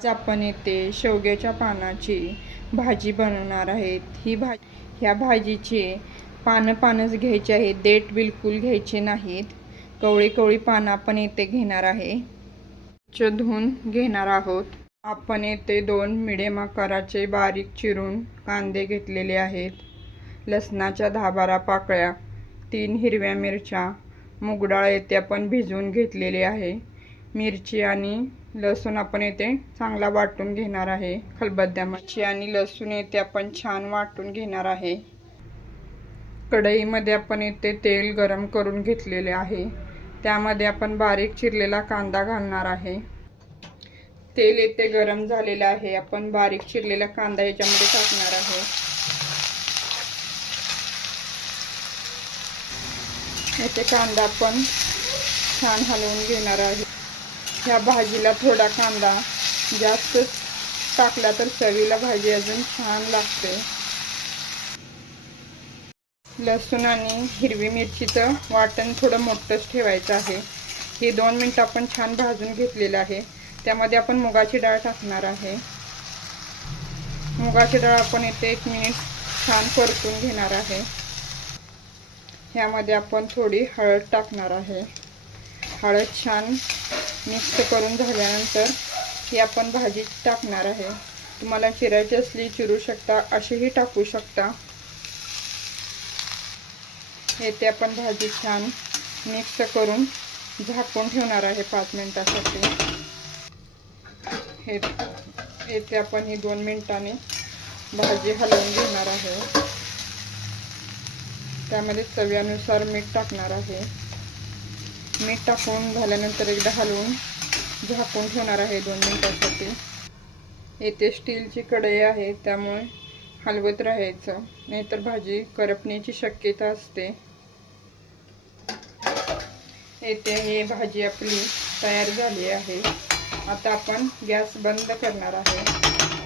आज आपण येथे शेवग्याच्या पानाची भाजी बनवणार आहेत। ह्या भाजीचे पानच घ्यायचे आहेत, देठ बिलकुल घ्यायचे नाहीत। कवळी कवळी पानं आपण येथे घेणार आहे, धुवून घेणार आहोत। आपण येथे 2 मिडियम आकाराचे बारीक चिरून कांदे घेतलेले आहेत, लसणाच्या 10-12 पाकळ्या, 3 हिरव्या मिरच्या, मूग डाळ येथे आपण भिजवून घेतलेली आहे। मिरची आणि लसूण आपण येथे चांगला वाटून घेणार आहे। खलबत्त्यामध्ये आणि लसूण येथे आपण छान वाटून घेणार आहे। कढईमध्ये आपण येथे तेल गरम करून घेतलेले आहे, त्यामध्ये आपण बारीक चिरलेला कांदा घालणार आहे। तेल येथे गरम झालेले आहे, आपण बारीक चिरलेला कांदा याच्यामध्ये टाकणार आहे। येथे कांदा आपण छान हलवून घेणार आहे। ह्या भाजीला थोडा कांदा जास्त टाकला तर चवीला भाजी अजून छान लागते। लसूण आणि हिरवी मिरचीचं वाटण थोडं मोठंच ठेवायचं आहे। हे 2 मिनिट आपण छान भाजून घेतलेलं आहे। त्यामध्ये आपण मुगाची डाळ टाकणार आहे। मुगाची डाळ आपण इथे 1 मिनिट छान परतून घेणार आहे। ह्यामध्ये आपण थोडी हळद टाकणार आहे। हळद छान मिक्स करून झाल्यानंतर ही आपण भाजी टाकणार आहे। तुम्हाला चिरायची असली चिरू शकता, अशीही टाकू शकता। येथे आपण भाजी छान मिक्स करून झाकून ठेवणार आहे 5 मिनिटांसाठी। येथे आपण ही 2 मिनिटांनी भाजी हलवून घेणार आहे। त्यामध्ये चवीनुसार मीठ टाकणार आहे। मीठ टाकून झाल्यानंतर एकदा हलवून झाकून ठेवणार आहे 2 मिनिटांसाठी। येथे स्टीलची कढई आहे, त्यामुळे हलवत राहायचं, नाहीतर भाजी करपण्याची शक्यता असते। येथे ही भाजी आपली तयार झाली आहे। आता आपण गॅस बंद करणार आहे।